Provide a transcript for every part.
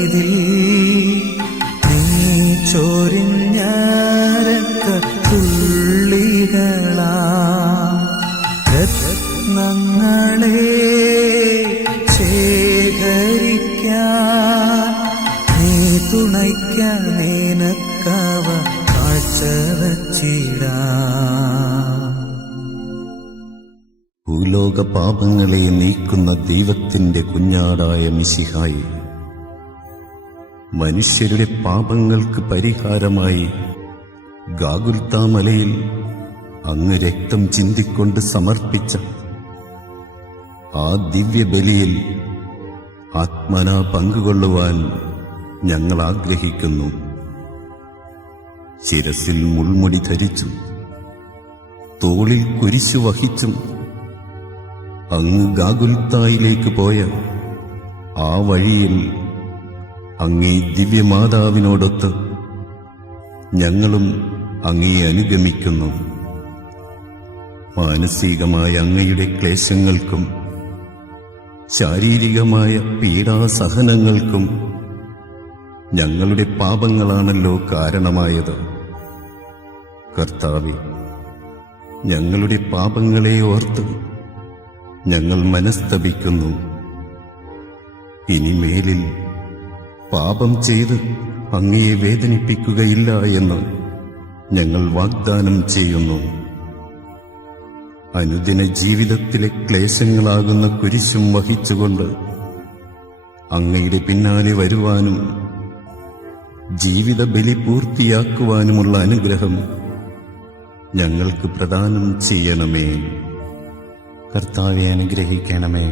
മീതിൽ നീ ചൊരിഞ്ഞ രക്തത്തുള്ളികളാ രത്നങ്ങളെ ശേഖരിക്കാൻ നീ തുണയ്ക്കാൻ നിനക്കവ കാഴ്ചവച്ചിടാം. ഭൂലോക പാപങ്ങളെ നീക്കുന്ന ദൈവത്തിന്റെ കുഞ്ഞാടായ മിശിഹായി, മനുഷ്യരുടെ പാപങ്ങൾക്ക് പരിഹാരമായി ഗാഗുൽത്താ മലയിൽ അങ്ങ് രക്തം ചിന്തിക്കൊണ്ട് സമർപ്പിച്ച ആ ദിവ്യബലിയിൽ ആത്മനാ പങ്കുകൊള്ളുവാൻ ഞങ്ങൾ ആഗ്രഹിക്കുന്നു. ശിരസിൽ മുൾമുടി ധരിച്ചും തോളിൽ കുരിശു വഹിച്ചും അങ്ങ് ഗാഗുൽത്തായിലേക്ക് പോയ ആ വഴിയിൽ അങ്ങേ ദിവ്യമാതാവിനോടൊത്ത് ഞങ്ങളും അങ്ങേ അനുഗമിക്കുന്നു. മാനസികമായ അങ്ങയുടെ ക്ലേശങ്ങൾക്കും ശാരീരികമായ പീഡാസഹനങ്ങൾക്കും ഞങ്ങളുടെ പാപങ്ങളാണല്ലോ കാരണമായത്. കർത്താവേ, ഞങ്ങളുടെ പാപങ്ങളെ ഓർത്ത് ഞങ്ങൾ മനസ്തപിക്കുന്നു. ഇനിമേലിൽ പാപം ചെയ്ത് അങ്ങയെ വേദനിപ്പിക്കുകയില്ല എന്ന് ഞങ്ങൾ വാഗ്ദാനം ചെയ്യുന്നു. അനുദിന ജീവിതത്തിലെ ക്ലേശങ്ങളാകുന്ന കുരിശും വഹിച്ചുകൊണ്ട് അങ്ങയുടെ പിന്നാലെ വരുവാനും ജീവിത ബലി പൂർത്തിയാക്കുവാനുമുള്ള അനുഗ്രഹം ഞങ്ങൾക്ക് പ്രദാനം ചെയ്യണമേ. കർത്താവെ, അനുഗ്രഹിക്കണമേ.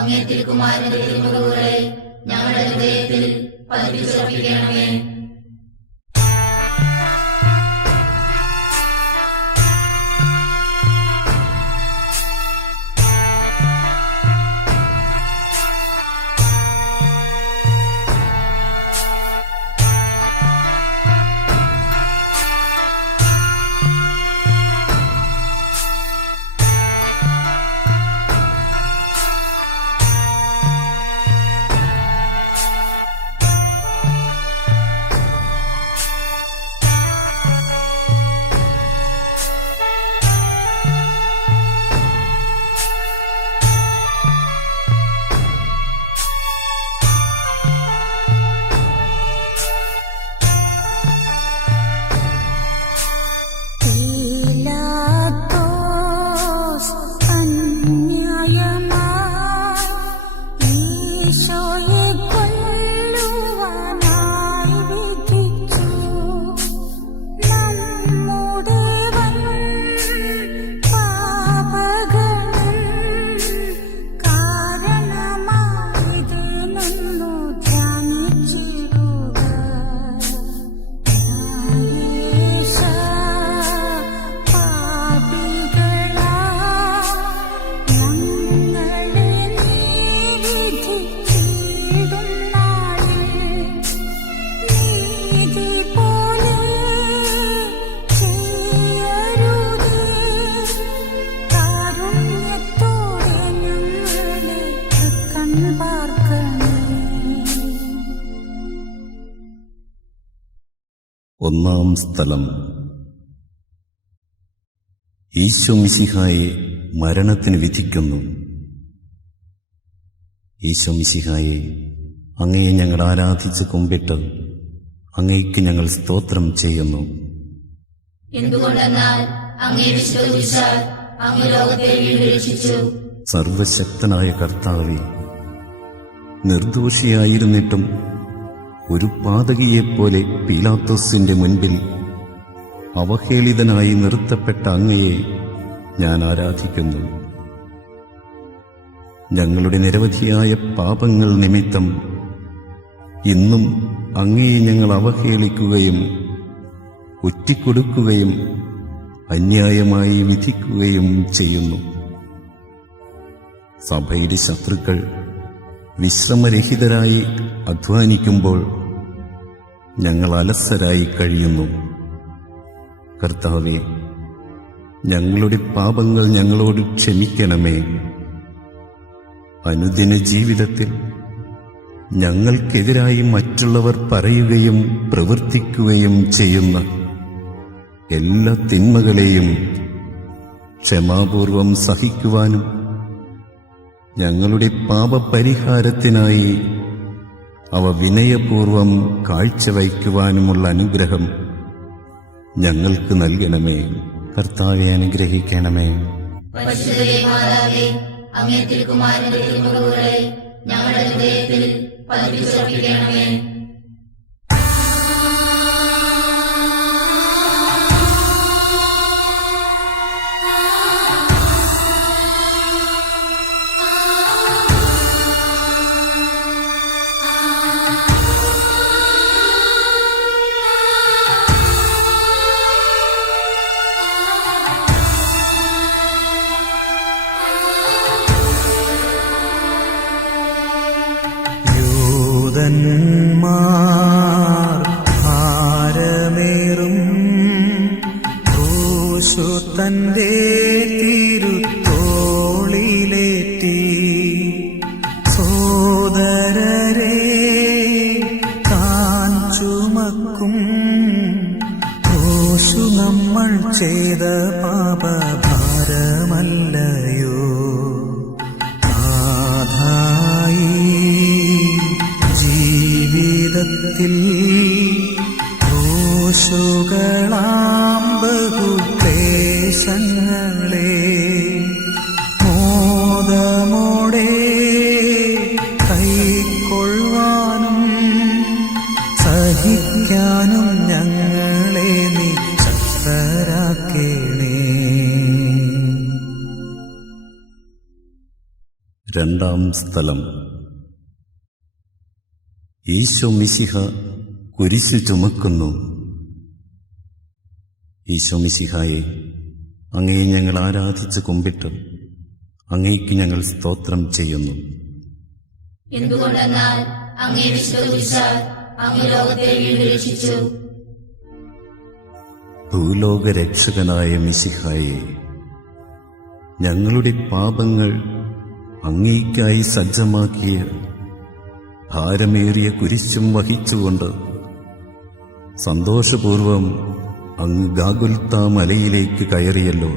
അങ്ങേ തിരുക്കുമാരന്റെ തിരുമുറിവുകളെ ഞങ്ങളുടെ ഹൃദയത്തിൽ പതിപ്പിച്ചുറപ്പിക്കണമേ. ഒന്നാം സ്ഥലം. ഈശോ മിശിഹായെ മരണത്തിന് വിധിക്കുന്നു. ഈശോ മിശിഹായെ, അങ്ങയെ ഞങ്ങൾ ആരാധിച്ച് കുമ്പിട്ട് അങ്ങയ്ക്ക് ഞങ്ങൾ സ്തോത്രം ചെയ്യുന്നു. എന്തുകൊണ്ടെന്നാൽ അങ്ങയെ വിശ്വസിച്ചാൽ അങ്ങ് ലോകത്തെ വീണ്ടും രക്ഷിച്ചു. സർവശക്തനായ കർത്താവേ, നിർദോഷിയായിരുന്നിട്ടും ഒരു പാതകിയെപ്പോലെ പീലാത്തോസിന്റെ മുൻപിൽ അവഹേളിതനായി നിർത്തപ്പെട്ട അങ്ങയെ ഞാൻ ആരാധിക്കുന്നു. ഞങ്ങളുടെ നിരവധിയായ പാപങ്ങൾ നിമിത്തം ഇന്നും അങ്ങയെ ഞങ്ങൾ അവഹേളിക്കുകയും ഒറ്റിക്കൊടുക്കുകയും അന്യായമായി വിധിക്കുകയും ചെയ്യുന്നു. സഭയുടെ ശത്രുക്കൾ വിശ്രമരഹിതരായി അധ്വാനിക്കുമ്പോൾ ഞങ്ങൾ അലസരായി കഴിയുന്നു. കർത്താവേ, ഞങ്ങളുടെ പാപങ്ങൾ ഞങ്ങളോട് ക്ഷമിക്കണമേ. അനുദിന ജീവിതത്തിൽ ഞങ്ങൾക്കെതിരായി മറ്റുള്ളവർ പറയുകയും പ്രവർത്തിക്കുകയും ചെയ്യുന്ന എല്ലാ തിന്മകളെയും ക്ഷമാപൂർവം സഹിക്കുവാനും ഞങ്ങളുടെ പാപപരിഹാരത്തിനായി അവ വിനയപൂർവം കാഴ്ചവയ്ക്കുവാനുമുള്ള അനുഗ്രഹം ഞങ്ങൾക്ക് നൽകണമേ. കർത്താവെ അനുഗ്രഹിക്കണമേ. പരിശുദ്ധ മാതാവേ, അങ്ങേ തിരുക്കുമാരന്റെ തിരുമുറിവുകളെ ഞങ്ങളുടെ ഹൃദയത്തിൽ പതിപ്പിച്ചുറപ്പിക്കണമേ. യൂദന്മാർ ഭാരമേറും ക്രൂശു തന്റെ തിരുത്തോളിലേറ്റി സോദരരെ താൻ ചുമക്കും ക്രൂശു നമ്മൾ ചെയ്ത പാപഭാരമല്ലയോ നാഥായി ജീവിതത്തിൽ ക്രൂശുകളാം ബഹുക്ലേശങ്ങളെ മോദമോടെ കൈക്കൊള്ളുവാനും സഹിക്കാനും ഞങ്ങളെ നീ ശക്തരാക്കേണേ. രണ്ടാം സ്ഥലം. ഈശോ മിശിഹ കുരിശു ചുമക്കുന്നു. ഈശോ മിശിഹായെ, അങ്ങയെ ഞങ്ങൾ ആരാധിച്ച് കുമ്പിട്ട് അങ്ങേക്ക് ഞങ്ങൾ സ്തോത്രം ചെയ്യുന്നു. എന്തുകൊണ്ടെന്നാൽ അങ്ങേ വിശുദ്ധ കുരിശാൽ അങ്ങ് ലോകത്തെ വീണ്ടും രക്ഷിച്ചു. ഭൂലോക രക്ഷകനായ മിശിഹായെ, ഞങ്ങളുടെ പാപങ്ങൾ അങ്ങേയ്ക്കായി സജ്ജമാക്കിയ ഭാരമേറിയ കുരിശും വഹിച്ചുകൊണ്ട് സന്തോഷപൂർവം അങ്ങ് ഗാഗുൽത്താ മലയിലേക്ക് കയറിയല്ലോ.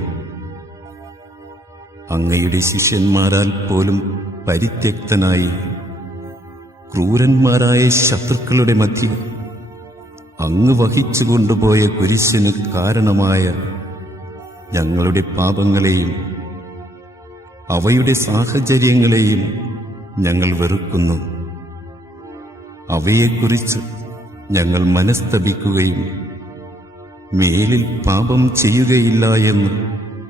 അങ്ങയുടെ ശിഷ്യന്മാരാൽ പോലും പരിത്യക്തനായി ക്രൂരന്മാരായ ശത്രുക്കളുടെ മധ്യം അങ്ങ് വഹിച്ചു കൊണ്ടുപോയ കുരിശിന് കാരണമായ ഞങ്ങളുടെ പാപങ്ങളെയും അവയുടെ സാഹചര്യങ്ങളെയും ഞങ്ങൾ വെറുക്കുന്നു. അവയെക്കുറിച്ച് ഞങ്ങൾ മനസ്തപിക്കുകയും മേലിൽ പാപം ചെയ്യുകയില്ല എന്ന്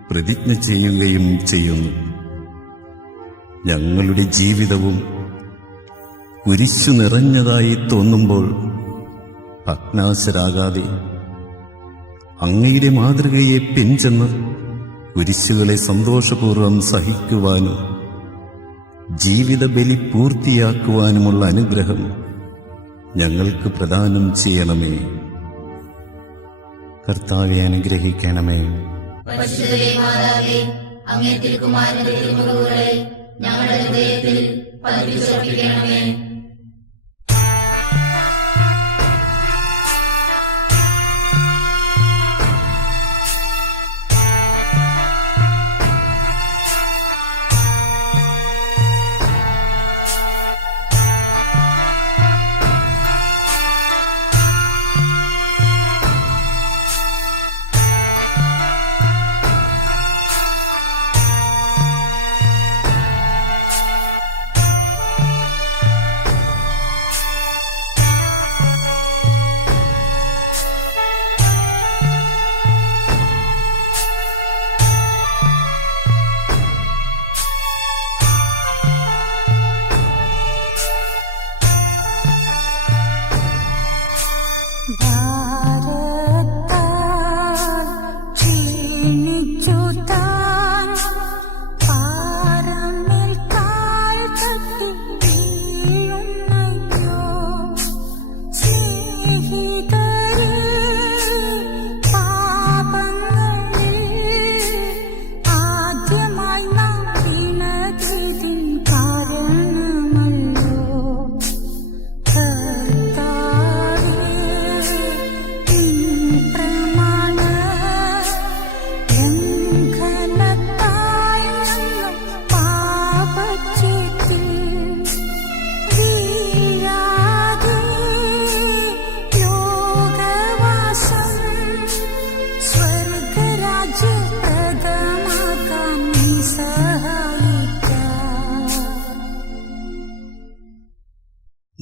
പ്രതിജ്ഞ ചെയ്യുകയും ചെയ്യുന്നു. ഞങ്ങളുടെ ജീവിതവും കുരിശു നിറഞ്ഞതായി തോന്നുമ്പോൾ ഭഗ്നാശരാകാതെ അങ്ങയുടെ മാതൃകയെ പിൻചെന്ന് കുരിശുകളെ സന്തോഷപൂർവം സഹിക്കുവാനും ജീവിത ബലി പൂർത്തിയാക്കുവാനുമുള്ള അനുഗ്രഹം ഞങ്ങൾക്ക് പ്രദാനം ചെയ്യണമേ. കർത്താവെ അനുഗ്രഹിക്കണമേ. പരിശുദ്ധ മാതാവേ, അങ്ങേ തിരുക്കുമാരന്റെ തിരുമുറിവുകളെ ഞങ്ങളുടെ ഹൃദയത്തിൽ പതിപ്പിച്ചുറപ്പിക്കണമേ.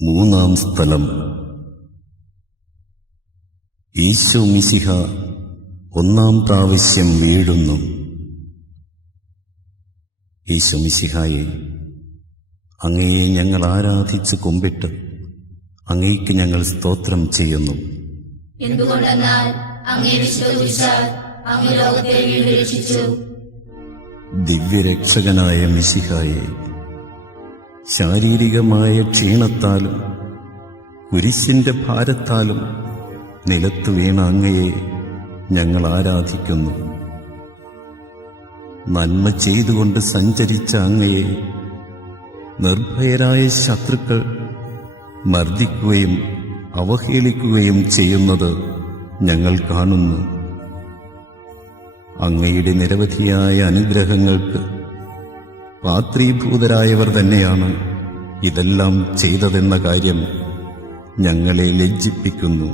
മൂന്നാം സ്ഥലം. ഈശോ മിശിഹ ഒന്നാം പ്രാവശ്യം വീഴുന്നു. ഈശോ മിശിഹായെ, അങ്ങയെ ഞങ്ങൾ ആരാധിച്ച് കുമ്പിട്ട് അങ്ങയ്ക്ക് ഞങ്ങൾ സ്തോത്രം ചെയ്യുന്നു. എന്തുകൊണ്ടെന്നാൽ അങ്ങേ വിശ്വസിച്ചാൽ അങ്ങ് ലോകത്തെ വീണ്ടും രക്ഷിച്ചു. ദിവ്യരക്ഷകനായ മിശിഹായെ, ശാരീരികമായ ക്ഷീണത്താലും കുരിശിന്റെ ഭാരത്താലും നിലത്തു വീണ അങ്ങയെ ഞങ്ങൾ ആരാധിക്കുന്നു. നന്മ ചെയ്തുകൊണ്ട് സഞ്ചരിച്ച അങ്ങയെ നിർഭയരായ ശത്രുക്കൾ മർദ്ദിക്കുകയും അവഹേളിക്കുകയും ചെയ്യുന്നത് ഞങ്ങൾ കാണുന്നു. അങ്ങയുടെ നിരവധിയായ അനുഗ്രഹങ്ങൾക്ക് പാത്രീഭൂതരായവർ തന്നെയാണ് ഇതെല്ലാം ചെയ്തതെന്ന കാര്യം ഞങ്ങളെ ലജ്ജിപ്പിക്കുന്നു.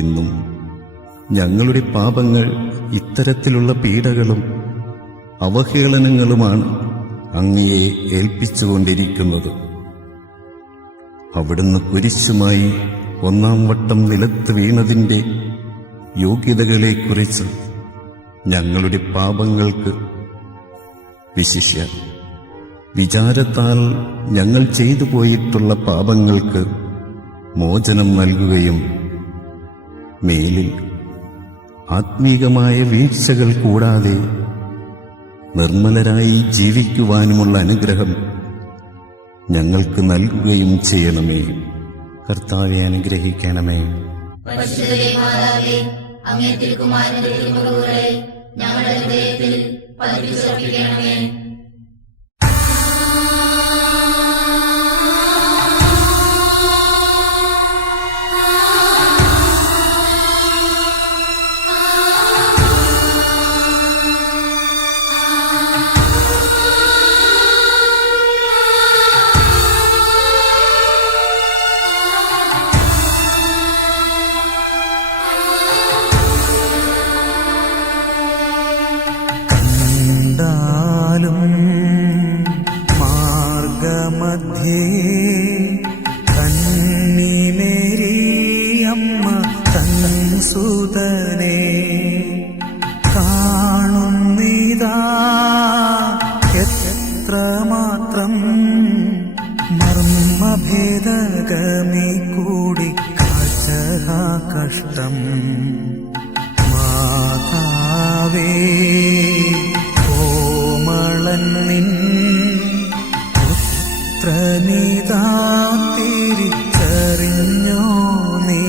ഇന്നും ഞങ്ങളുടെ പാപങ്ങൾ ഇത്തരത്തിലുള്ള പീഡകളും അവഹേളനങ്ങളുമാണ് അങ്ങയെ ഏൽപ്പിച്ചുകൊണ്ടിരിക്കുന്നത്. അവിടുന്ന് കുരിശുമായി ഒന്നാം വട്ടം നിലത്ത് വീണതിൻ്റെ യോഗ്യതകളെക്കുറിച്ച് ഞങ്ങളുടെ പാപങ്ങൾക്ക്, വിശിഷ്യ വിചാരത്താൽ ഞങ്ങൾ ചെയ്തു പോയിട്ടുള്ള പാപങ്ങൾക്ക് മോചനം നൽകുകയും മേലിൽ ആത്മീകമായ വീഴ്ചകൾ കൂടാതെ നിർമ്മലരായി ജീവിക്കുവാനുമുള്ള അനുഗ്രഹം ഞങ്ങൾക്ക് നൽകുകയും ചെയ്യണമേ. കർത്താവെ അനുഗ്രഹിക്കണമേ. പരിശുദ്ധ മാതാവേ, അങ്ങേ തിരുക്കുമാരന്റെ തിരുമുറിവുകളെ ഞങ്ങളുടെ ഹൃദയത്തിൽ പതിപ്പിച്ചുറപ്പിക്കണമേ. കണ്ടാലും മാർഗമധ്യേ കന്നിമേരിയമ്മ തൻ സുതനെ കാണുന്നിതാ എത്രമാത്രം മർമ്മഭേദകമീ കൂടി കാഴ്ച കഷ്ടം. മാതാവേ, കോമളൻ നിൻ പുത്രനിതാ തിരിച്ചറിഞ്ഞോ നീ?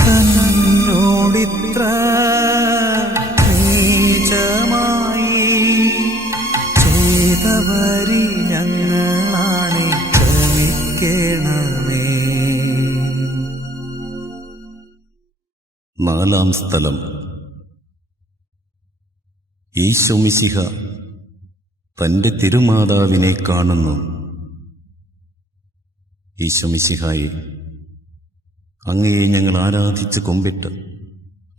തന്നോടിത്ര നീചമായി ചെയ്തവരി ഞങ്ങളാണെ ക്ഷമിക്കണമേ. നാലാം സ്ഥലം. ഈശോ മിശിഹ തന്റെ തിരുമാതാവിനെ കാണുന്നു. ഈശോ മിശിഹായെ, അങ്ങയെ ഞങ്ങൾ ആരാധിച്ച് കുമ്പിട്ട്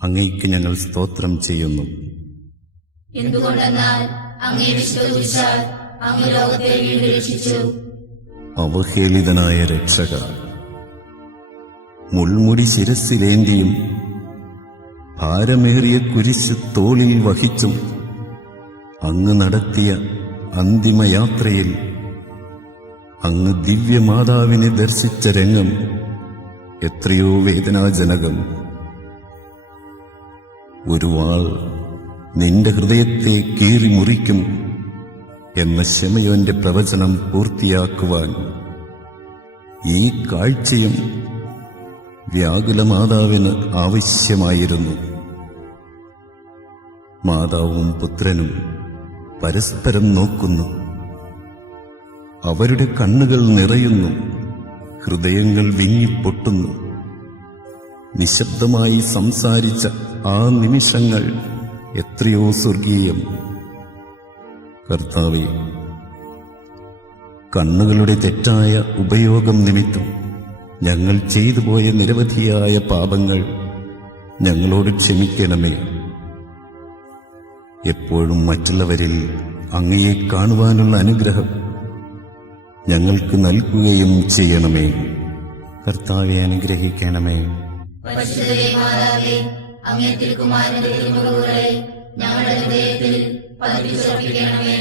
അങ്ങയ്ക്ക് ഞങ്ങൾ സ്തോത്രം ചെയ്യുന്നു. എന്തുകൊണ്ടെന്നാൽ അങ്ങേ വിശ്വസിച്ചാൽ അങ്ങ് ലോകത്തെ വീണ്ടും രക്ഷിച്ചു. അവഹേളിതനായ രക്ഷക, മുൾമുടി ശിരസ്സിലേന്തിയും ഭാരമേറിയ കുരിശ് തോളിൽ വഹിച്ചും അങ്ങ് നടത്തിയ അന്തിമയാത്രയിൽ അങ്ങ് ദിവ്യമാതാവിനെ ദർശിച്ച രംഗം എത്രയോ വേദനാജനകം. ഒരു വാൾ നിന്റെ ഹൃദയത്തെ കീറി മുറിക്കും എന്ന ശമയോന്റെ പ്രവചനം പൂർത്തിയാക്കുവാൻ ഈ കാഴ്ചയും വ്യാകുലമാതാവിന് ആവശ്യമായിരുന്നു. മാതാവും പുത്രനും പരസ്പരം നോക്കുന്നു. അവരുടെ കണ്ണുകൾ നിറയുന്നു, ഹൃദയങ്ങൾ വിങ്ങിപ്പൊട്ടുന്നു. നിശബ്ദമായി സംസാരിച്ച ആ നിമിഷങ്ങൾ എത്രയോ സ്വർഗീയം. കർത്താവേ, കണ്ണുകളുടെ തെറ്റായ ഉപയോഗം നിമിത്തം ഞങ്ങൾ ചെയ്തുപോയ നിരവധിയായ പാപങ്ങൾ ഞങ്ങളോട് ക്ഷമിക്കണമേ. എപ്പോഴും മറ്റുള്ളവരിൽ അങ്ങയെ കാണുവാനുള്ള അനുഗ്രഹം ഞങ്ങൾക്ക് നൽകുകയും ചെയ്യണമേ. കർത്താവെ അനുഗ്രഹിക്കണമേ. പരിശുദ്ധ മാതാവേ, അങ്ങേ തിരുക്കുമാരന്റെ തിരുമുറിവുകളെ ഞങ്ങളുടെ ഹൃദയത്തിൽ പതിപ്പിച്ചുറപ്പിക്കണമേ.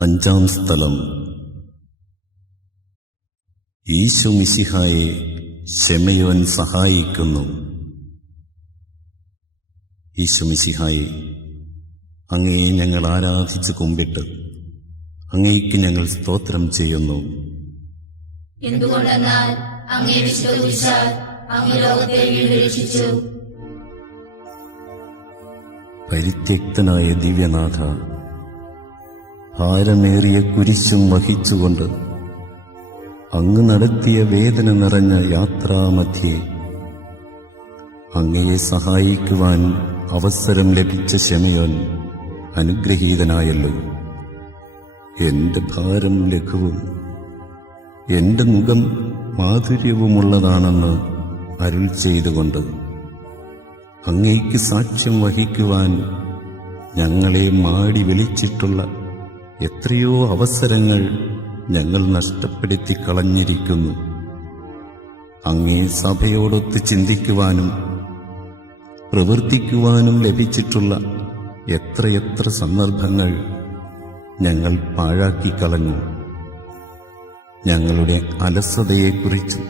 അഞ്ചാം സ്ഥലം. ഈശോ മിശിഹായെ ശെമയോൻ സഹായിക്കുന്നു. ഈശോ മിശിഹായെ, അങ്ങയെ ഞങ്ങൾ ആരാധിച്ച് കുമ്പിട്ട് അങ്ങേക്ക് ഞങ്ങൾ സ്തോത്രം ചെയ്യുന്നു. എന്തുകൊണ്ടെന്നാൽ അങ്ങേ വിശ്വസിച്ചാൽ അങ്ങ് ലോകത്തെ വീണ്ടും രക്ഷിച്ചു. പരിത്യക്തനായ ദിവ്യനാഥ, ഭാരമേറിയ കുരിശും വഹിച്ചുകൊണ്ട് അങ്ങ് നടത്തിയ വേദന നിറഞ്ഞ യാത്രാമധ്യേ അങ്ങയെ സഹായിക്കുവാൻ അവസരം ലഭിച്ച ശെമയോൻ അനുഗ്രഹീതനായല്ലോ. എന്റെ ഭാരം ലഘുവും എന്റെ മുഖം മാധുര്യവുമുള്ളതാണെന്ന് അരുൾ ചെയ്തുകൊണ്ട് അങ്ങേക്ക് സാക്ഷ്യം വഹിക്കുവാൻ ഞങ്ങളെ മാടി വിളിച്ചിട്ടുള്ള എത്രയോ അവസരങ്ങൾ ഞങ്ങൾ നഷ്ടപ്പെടുത്തി കളഞ്ഞിരിക്കുന്നു. അങ്ങേ സഭയോടൊത്ത് ചിന്തിക്കുവാനും പ്രവർത്തിക്കുവാനും ലഭിച്ചിട്ടുള്ള എത്രയെത്ര സന്ദർഭങ്ങൾ ഞങ്ങൾ പാഴാക്കിക്കളഞ്ഞു. ഞങ്ങളുടെ അലസതയെക്കുറിച്ചും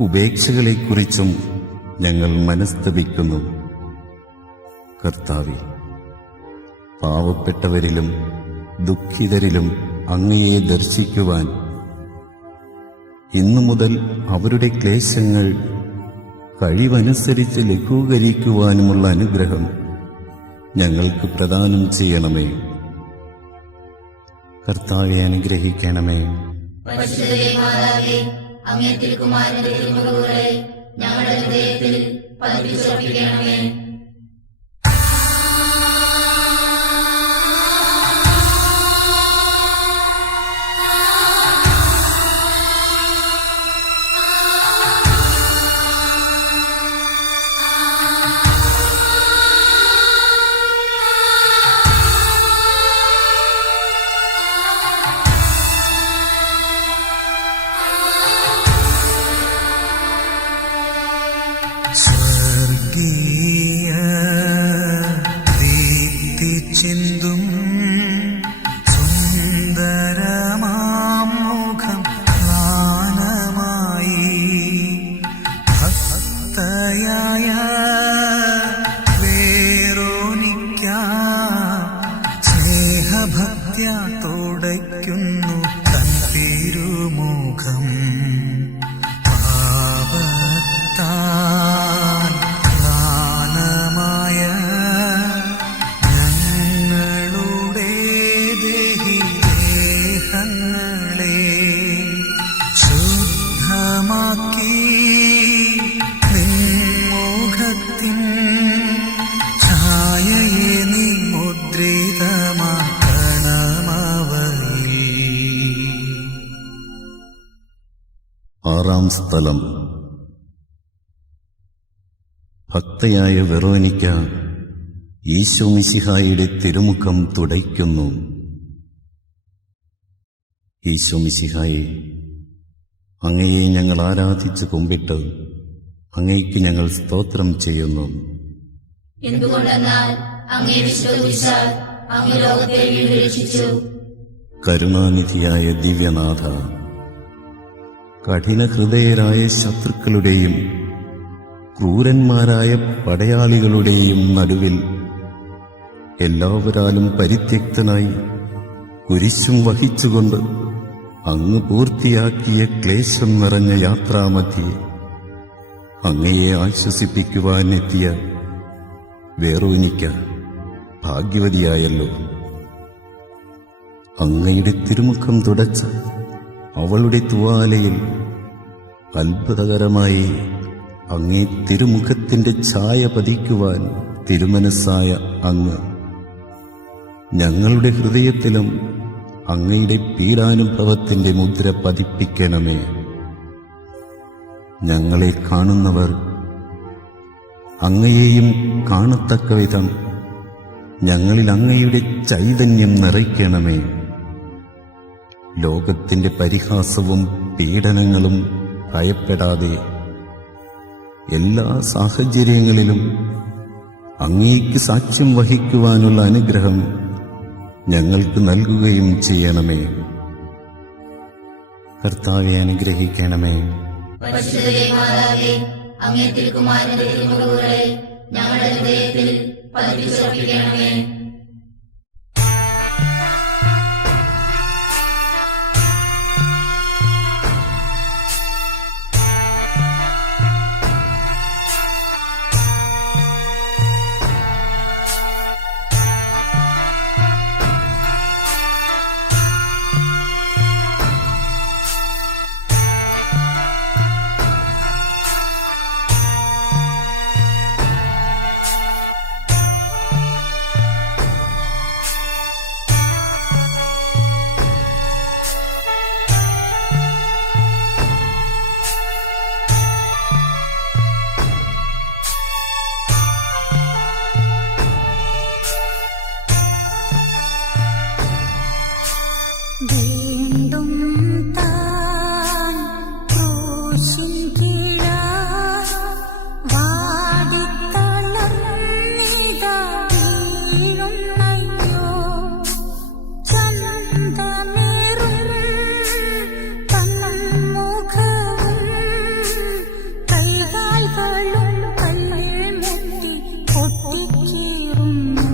ഉപേക്ഷകളെക്കുറിച്ചും ഞങ്ങൾ മനസ്തപിക്കുന്നു. കർത്താവേ, പാവപ്പെട്ടവരിലും ദുഃഖിതരിലും അങ്ങയെ ദർശിക്കുവാൻ ഇന്നു മുതൽ അവരുടെ ക്ലേശങ്ങൾ കഴിവനുസരിച്ച് ലഘൂകരിക്കുവാനുമുള്ള അനുഗ്രഹം ഞങ്ങൾക്ക് പ്രദാനം ചെയ്യണമേ. കർത്താവെ അനുഗ്രഹിക്കണമേ. പരിശുദ്ധ മാതാവേ, അങ്ങേ തിരുക്കുമാരന്റെ തിരുമുറിവുകളെ ഞങ്ങളുടെ ഹൃദയത്തിൽ പതിപ്പിച്ചുറപ്പിക്കണമേ. സ്വർഗീയ ആറാം സ്ഥലം. ഭക്തയായ വെറോനിക്ക ഈശോ മിശിഹായുടെ തിരുമുഖം തുടയ്ക്കുന്നു. ഈശോ മിശിഹായെ, അങ്ങയെ ഞങ്ങൾ ആരാധിച്ച് കുമ്പിട്ട് അങ്ങയ്ക്ക് ഞങ്ങൾ സ്തോത്രം ചെയ്യുന്നു. എന്തുകൊണ്ടെന്നാൽ അങ്ങേ വിശ്വസിച്ചാൽ അങ്ങ് ലോകത്തെ വീണ്ടും രക്ഷിച്ചു. കരുണാനിധിയായ ദിവ്യനാഥ, കഠിനഹൃദയരായ ശത്രുക്കളുടെയും ക്രൂരന്മാരായ പടയാളികളുടെയും നടുവിൽ എല്ലാവരാലും പരിത്യക്തനായി കുരിശും വഹിച്ചുകൊണ്ട് അങ്ങ് പൂർത്തിയാക്കിയ ക്ലേശം നിറഞ്ഞ യാത്രാമധ്യേ അങ്ങയെ ആശ്വസിപ്പിക്കുവാനെത്തിയ വെറോനിക്ക ഭാഗ്യവതിയായല്ലോ. അങ്ങയുടെ തിരുമുഖം തുടച്ച അവളുടെ തുവാലയിൽ അത്ഭുതകരമായി അങ്ങേ തിരുമുഖത്തിന്റെ ഛായ പതിക്കുവാൻ തിരുമനസ്സായ അങ്ങ് ഞങ്ങളുടെ ഹൃദയത്തിലും അങ്ങയുടെ പീഡാനുഭവത്തിന്റെ മുദ്ര പതിപ്പിക്കണമേ. ഞങ്ങളെ കാണുന്നവർ അങ്ങയെയും കാണത്തക്ക വിധം ഞങ്ങളിൽ അങ്ങയുടെ ചൈതന്യം നിറയ്ക്കണമേ. ലോകത്തിന്റെ പരിഹാസവും പീഡനങ്ങളും ഭയപ്പെടാതെ എല്ലാ സാഹചര്യങ്ങളിലും അങ്ങേക്ക് സാക്ഷ്യം വഹിക്കുവാനുള്ള അനുഗ്രഹം ഞങ്ങൾക്ക് നൽകുകയും ചെയ്യണമേ. കർത്താവെ അനുഗ്രഹിക്കണമേ. പരിശുദ്ധ മാതാവേ, അങ്ങേ തിരുക്കുമാരന്റെ തിരുമുഖങ്ങളെ ഞങ്ങളുടെ ഹൃദയത്തിൽ പതിപ്പിച്ചുറപ്പിക്കണമേ. വീണ്ടും താൻ ക്രൂശിൻ കീഴായി വാടിത്തളർന്നിതാ വീഴുന്നയ്യോ. ചന്തമേറും തന്മുഖവും കൈകാലുകളും കല്ലിൽ മുട്ടി പൊട്ടിക്കീറുന്നു.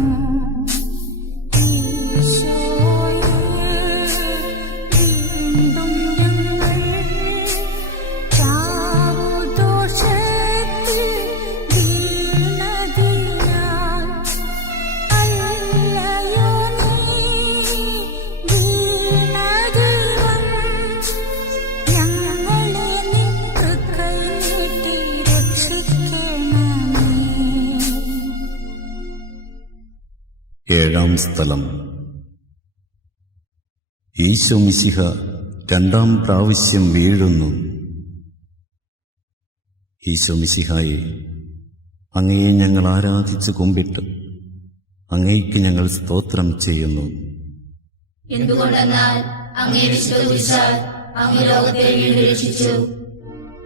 ഏഴാം സ്ഥലം. ഈശോ മിശിഹ രണ്ടാം പ്രാവശ്യം വീഴുന്നു. ഈശോ മിശിഹായെ, അങ്ങയെ ഞങ്ങൾ ആരാധിച്ച് കുമ്പിട്ട് അങ്ങയ്ക്ക് ഞങ്ങൾ സ്തോത്രം ചെയ്യുന്നു. എന്തുകൊണ്ടെന്നാൽ അങ്ങേ വിശ്വസിച്ചാൽ അങ്ങ് ലോകത്തെ വീണ്ടും രക്ഷിച്ചു.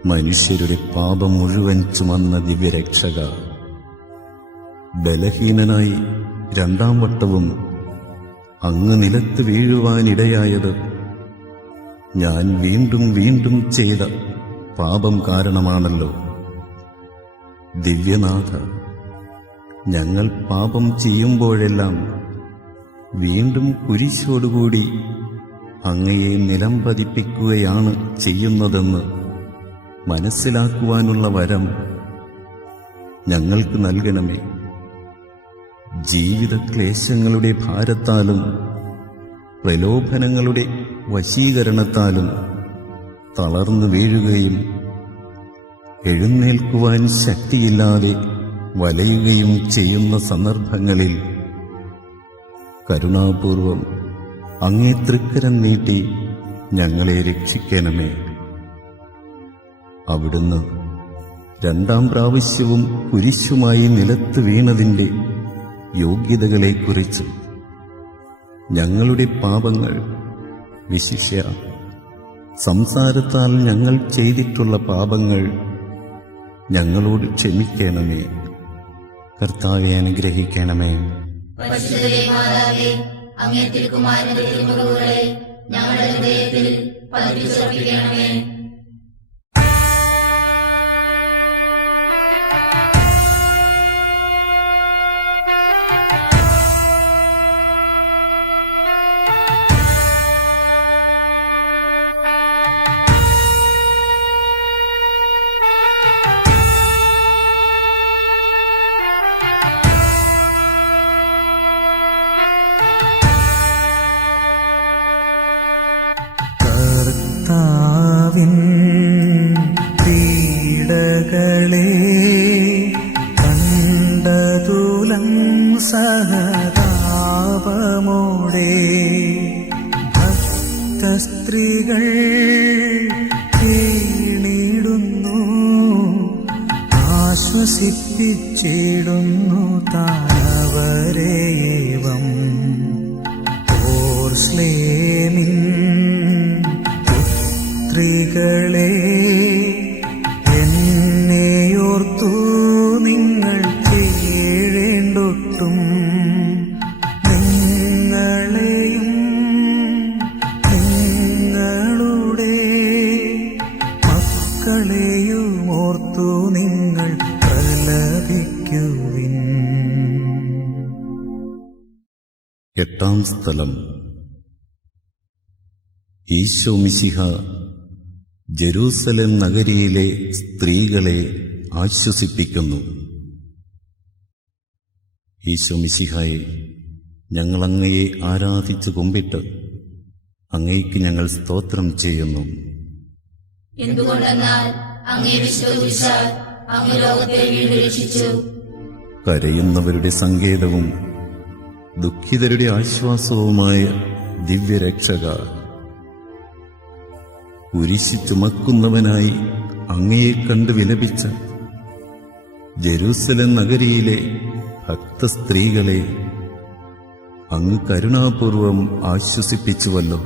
മനുഷ്യരുടെ പാപം മുഴുവൻ ചുമന്ന ദിവ്യരക്ഷക, ബലഹീനനായി രണ്ടാം വട്ടവും അങ്ങ് നിലത്ത് വീഴുവാനിടയായത് ഞാൻ വീണ്ടും വീണ്ടും ചെയ്ത പാപം കാരണമാണല്ലോ. ദിവ്യനാഥ, ഞങ്ങൾ പാപം ചെയ്യുമ്പോഴെല്ലാം വീണ്ടും കുരിശോടുകൂടി അങ്ങയെ നിലം പതിപ്പിക്കുകയാണ് ചെയ്യുന്നതെന്ന് മനസ്സിലാക്കുവാനുള്ള വരം ഞങ്ങൾക്ക് നൽകണമേ. ജീവിത ക്ലേശങ്ങളുടെ ഭാരത്താലും പ്രലോഭനങ്ങളുടെ വശീകരണത്താലും തളർന്നു വീഴുകയും എഴുന്നേൽക്കുവാൻ ശക്തിയില്ലാതെ വലയുകയും ചെയ്യുന്ന സന്ദർഭങ്ങളിൽ കരുണാപൂർവം അങ്ങേ തൃക്കരം നീട്ടി ഞങ്ങളെ രക്ഷിക്കണമേ. അവിടുന്ന് രണ്ടാം പ്രാവശ്യവും കുരിശുമായി നിലത്ത് വീണതിൻ്റെ യോഗ്യതകളെക്കുറിച്ച് ഞങ്ങളുടെ പാപങ്ങൾ, വിശിഷ്യ സംസാരത്താൽ ഞങ്ങൾ ചെയ്തിട്ടുള്ള പാപങ്ങൾ ഞങ്ങളോട് ക്ഷമിക്കണമേ. കർത്താവെ അനുഗ്രഹിക്കണമേ. പരിശുദ്ധ മാതാവേ, അങ്ങേ തിരുക്കുമാരന്റെ തിരുമുറിവുകളെ ഞങ്ങളുടെ ഹൃദയത്തിൽ പതിപ്പിച്ചുറപ്പിക്കണമേ. കർത്താവിൻ പീഡകളെ കണ്ടതുലം സഹതാപമോടെ ഭക്തസ്ത്രീകൾ കേണിടുന്നു, ആശ്വസിപ്പിച്ചിടുന്നു താനവരേവം. ഓർസ്ലേമിൻ പുത്രികളെ, എന്നെയോർത്തു നിങ്ങൾ കേഴേണ്ടൊട്ടും, നിങ്ങളെയും നിങ്ങളുടെ മക്കളെയും ഓർത്തു നിങ്ങൾ പ്രലപിക്കുവിൻ. എട്ടാം സ്ഥലം. ഈശോ മിശിഹ ജെരൂസലേം നഗരിയിലെ സ്ത്രീകളെ ആശ്വസിപ്പിക്കുന്നു. ഈശോ മിശിഹായെ, ഞങ്ങൾ അങ്ങയെ ആരാധിച്ചു കുമ്പിട്ട് അങ്ങയ്ക്ക് ഞങ്ങൾ സ്തോത്രം ചെയ്യുന്നു. എന്തുകൊണ്ടെന്നാൽ അങ്ങേ വിശുദ്ധ കുരിശാൽ അങ്ങ് ലോകത്തെ വീണ്ടും രക്ഷിച്ചു. കരയുന്നവരുടെ സങ്കേതവും ദുഃഖിതരുടെ ആശ്വാസവുമായ ദിവ്യരക്ഷക, കുരിശ് ചുമക്കുന്നവനായി അങ്ങയെ കണ്ട് വിലപിച്ച ജെരൂസലേം നഗരിയിലെ ഭക്തസ്ത്രീകളെ അങ്ങ് കരുണാപൂർവം ആശ്വസിപ്പിച്ചുവല്ലോ.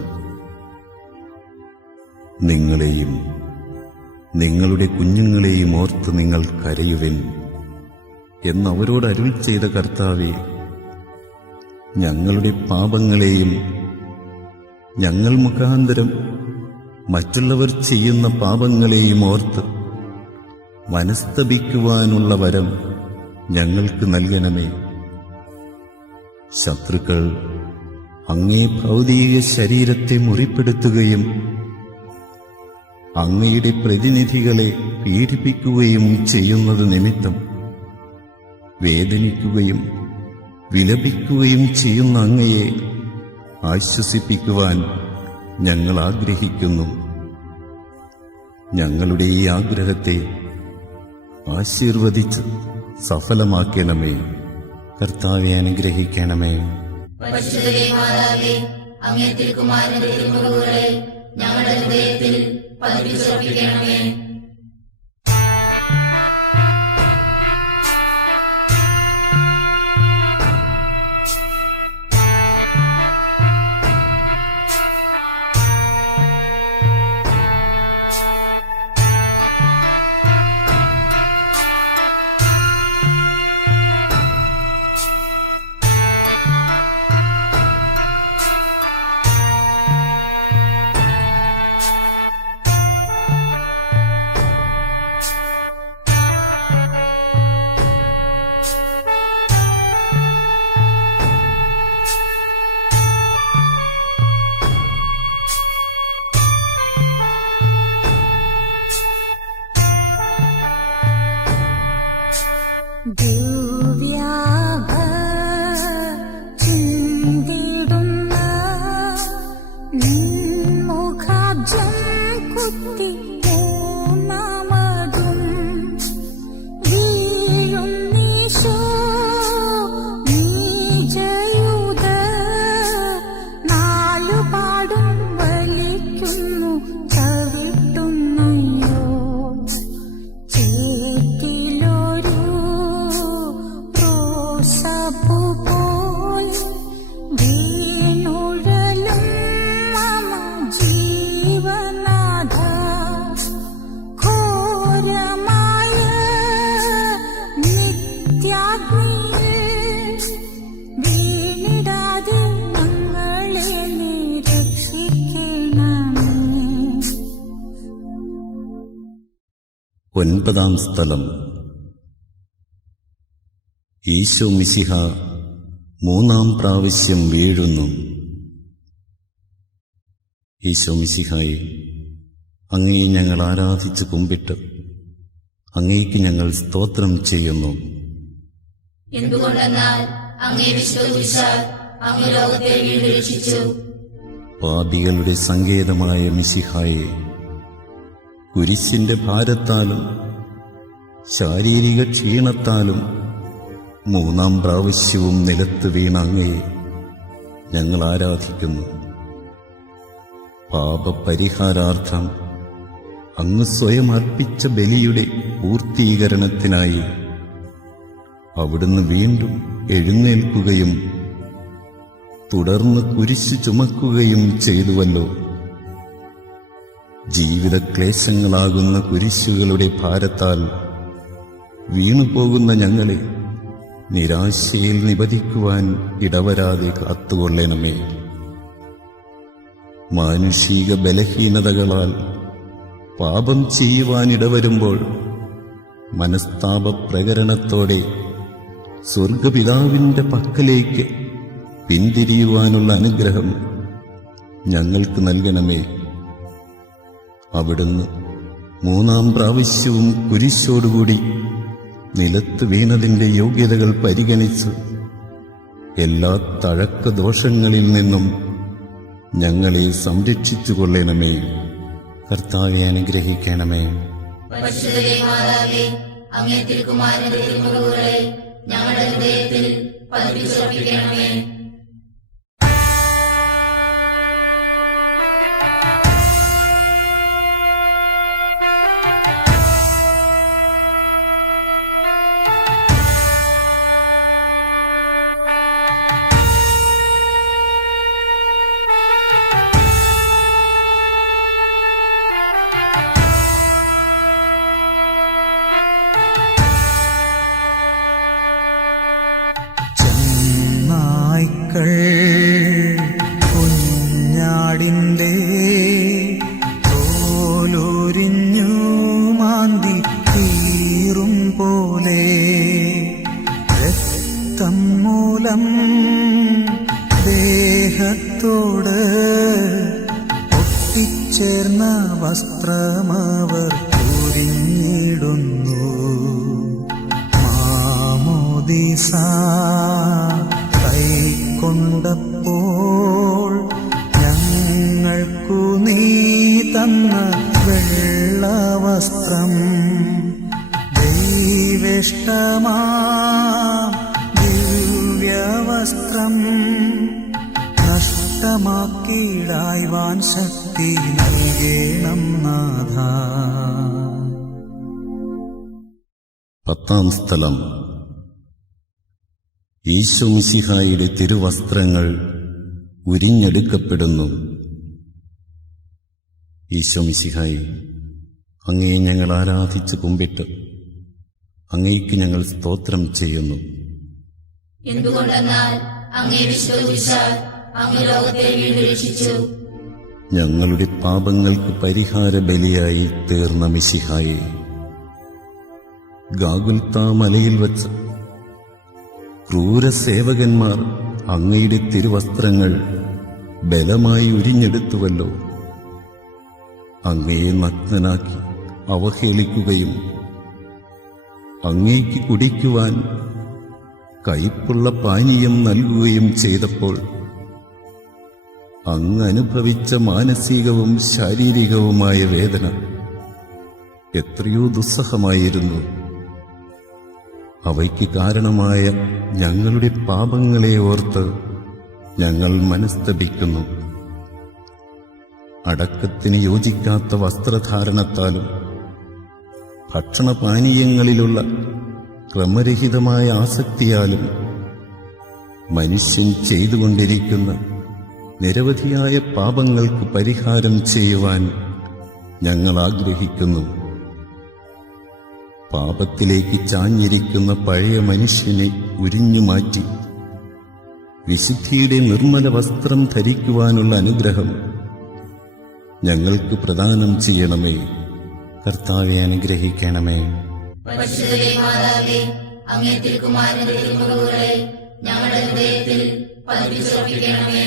നിങ്ങളെയും നിങ്ങളുടെ കുഞ്ഞുങ്ങളെയും ഓർത്ത് നിങ്ങൾ കരയുവിൻ എന്നവരോട് അരുൾ ചെയ്ത കർത്താവേ, ഞങ്ങളുടെ പാപങ്ങളെയും ഞങ്ങൾ മുഖാന്തരം മറ്റുള്ളവർ ചെയ്യുന്ന പാപങ്ങളെയും ഓർത്ത് മനസ്തപിക്കുവാനുള്ള വരം ഞങ്ങൾക്ക് നൽകണമേ. ശത്രുക്കൾ അങ്ങേ ഭൗതിക ശരീരത്തെ മുറിപ്പെടുത്തുകയും അങ്ങയുടെ പ്രതിനിധികളെ പീഡിപ്പിക്കുകയും ചെയ്യുന്നത് നിമിത്തം വേദനിക്കുകയും വിലപിക്കുകയും ചെയ്യുന്ന അങ്ങയെ ആശ്വസിപ്പിക്കുവാൻ ഞങ്ങൾ ആഗ്രഹിക്കുന്നു. ഞങ്ങളുടെ ഈ ആഗ്രഹത്തെ ആശീർവദിച്ച് സഫലമാക്കണമേ. കർത്താവെ അനുഗ്രഹിക്കണമേ. പരിശുദ്ധ മാതാവേ, അങ്ങേ തിരുക്കുമാരന്റെ തിരുമുറിവുകളെ ഞങ്ങളുടെ ഹൃദയത്തിൽ പതിപ്പിച്ചുറപ്പിക്കണമേ. ചിന്തിടുന്ന നിൻമുഖാബ്ജം കുത്തി മൂന്നാമതും വീഴുന്നീശോ നീജയൂത നാലുപാടും വലിക്കുന്നു ചവിട്ടുന്നയ്യോ. 9-ാം സ്ഥലം. ഈശോ മിശിഹ 3-ാം പ്രാവശ്യം വീഴുന്നു. ഈശോ മിശിഹായെ, അങ്ങയെ ഞങ്ങൾ ആരാധിച്ച് കുമ്പിട്ട് അങ്ങേക്ക് ഞങ്ങൾ സ്തോത്രം ചെയ്യുന്നു. എന്തുകൊണ്ടെന്നാൽ അങ്ങേ വിശ്വസിച്ചാൽ അങ്ങ് ലോകത്തെ വീണ്ടും രക്ഷിച്ചു. പാപികളുടെ സങ്കേതമായ മിശിഹായെ, കുരിശിന്റെ ഭാരത്താലും ശാരീരിക ക്ഷീണത്താലും 3-ാം പ്രാവശ്യവും നിലത്ത് വീണ അങ്ങയെ ഞങ്ങൾ ആരാധിക്കുന്നു. പാപപരിഹാരാർത്ഥം അങ്ങ് സ്വയം അർപ്പിച്ച ബലിയുടെ പൂർത്തീകരണത്തിനായി അവിടുന്ന് വീണ്ടും എഴുന്നേൽക്കുകയും തുടർന്ന് കുരിശു ചുമക്കുകയും ചെയ്തുവല്ലോ. ജീവിതക്ലേശങ്ങളാകുന്ന കുരിശുകളുടെ ഭാരത്താൽ വീണുപോകുന്ന ഞങ്ങളെ നിരാശയിൽ നിപതിക്കുവാൻ ഇടവരാതെ കാത്തുകൊള്ളണമേ. മാനുഷിക ബലഹീനതകളാൽ പാപം ചെയ്യുവാനിടവരുമ്പോൾ മനസ്താപപ്രകരണത്തോടെ സ്വർഗപിതാവിന്റെ പക്കലേക്ക് പിന്തിരിയുവാനുള്ള അനുഗ്രഹം ഞങ്ങൾക്ക് നൽകണമേ. അവിടുന്ന് 3-ാം പ്രാവശ്യവും കുരിശോടുകൂടി നിലത്ത് വീണതിന്റെ യോഗ്യതകൾ പരിഗണിച്ച് എല്ലാ തഴക്കദോഷങ്ങളിൽ നിന്നും ഞങ്ങളെ സംരക്ഷിച്ചുകൊള്ളണമേ. കർത്താവെ അനുഗ്രഹിക്കണമേ. പരിശുദ്ധ മാതാവേ, അങ്ങേ തിരുക്കുമാരന്റെ തിരുമുറിവുകളെ ഞങ്ങളുടെ ഹൃദയത്തിൽ പതിപ്പിച്ചുറപ്പിക്കണമേ. നായ്ക്കൾ കുഞ്ഞാടിന്റെ തോലൊരിഞ്ഞു മാന്തി തീറും പോലെ രക്തം മൂലം ദേഹത്തോട് ഒട്ടിച്ചേർന്ന വസ്ത്രമവർ ഉരിഞ്ഞിടുന്നു. മാമോദീസ കൈക്കൊണ്ടപ്പോൾ ഞങ്ങൾക്കു നീ തന്ന വെള്ളവസ്ത്രം ദൈവേഷ്ടമാ ദിവ്യവസ്ത്രം നഷ്ടമാക്കിയിടായ്വാൻ ശക്തി നൽകണം നാഥ. 10-ാം സ്ഥലം. ഈശോ മിശിഹായുടെ തിരുവസ്ത്രങ്ങൾ ഉരിഞ്ഞെടുക്കപ്പെടുന്നു. ഈശോ മിശിഹായെ, അങ്ങയെ ഞങ്ങൾ ആരാധിച്ച് കുമ്പിട്ട് അങ്ങേക്ക് ഞങ്ങൾ സ്തോത്രം ചെയ്യുന്നു. എന്തുകൊണ്ടെന്നാൽ അങ്ങേ വിശ്വസിച്ചാൽ അങ്ങ് ലോകത്തെ വീണ്ടും രക്ഷിച്ചു. ഞങ്ങളുടെ പാപങ്ങൾക്ക് പരിഹാര ബലിയായി തീർന്ന മിശിഹായെ, ഗാഗുൽത്താ മലയിൽ വച്ച് ക്രൂരസേവകന്മാർ അങ്ങയുടെ തിരുവസ്ത്രങ്ങൾ ബലമായി ഉരിഞ്ഞെടുത്തുവല്ലോ. അങ്ങയെ നഗ്നനാക്കി അവഹേളിക്കുകയും അങ്ങേക്ക് കുടിക്കുവാൻ കയ്പുള്ള പാനീയം നൽകുകയും ചെയ്തപ്പോൾ അങ്ങ് അനുഭവിച്ച മാനസികവും ശാരീരികവുമായ വേദന എത്രയോ ദുസ്സഹമായിരുന്നു. അവയ്ക്ക് കാരണമായ ഞങ്ങളുടെ പാപങ്ങളെ ഓർത്ത് ഞങ്ങൾ മനസ്തപിക്കുന്നു. അടക്കത്തിന് യോജിക്കാത്ത വസ്ത്രധാരണത്താലും ഭക്ഷണപാനീയങ്ങളിലുള്ള ക്രമരഹിതമായ ആസക്തിയാലും മനുഷ്യൻ ചെയ്തുകൊണ്ടിരിക്കുന്ന നിരവധിയായ പാപങ്ങൾക്ക് പരിഹാരം ചെയ്യുവാൻ ഞങ്ങൾ ആഗ്രഹിക്കുന്നു. പാപത്തിലേക്ക് ചാഞ്ഞിരിക്കുന്ന പഴയ മനുഷ്യനെ ഉരിഞ്ഞുമാറ്റി വിശുദ്ധിയുടെ നിർമ്മല വസ്ത്രം ധരിക്കുവാനുള്ള അനുഗ്രഹം ഞങ്ങൾക്ക് പ്രദാനം ചെയ്യണമേ. കർത്താവെ അനുഗ്രഹിക്കണമേ. പരിശുദ്ധ മാതാവേ, അങ്ങേ തിരുക്കുമാരന്റെ തിരുമുറിവുകളെ ഞങ്ങളുടെ ഹൃദയത്തിൽ പതിപ്പിച്ചുറപ്പിക്കണമേ.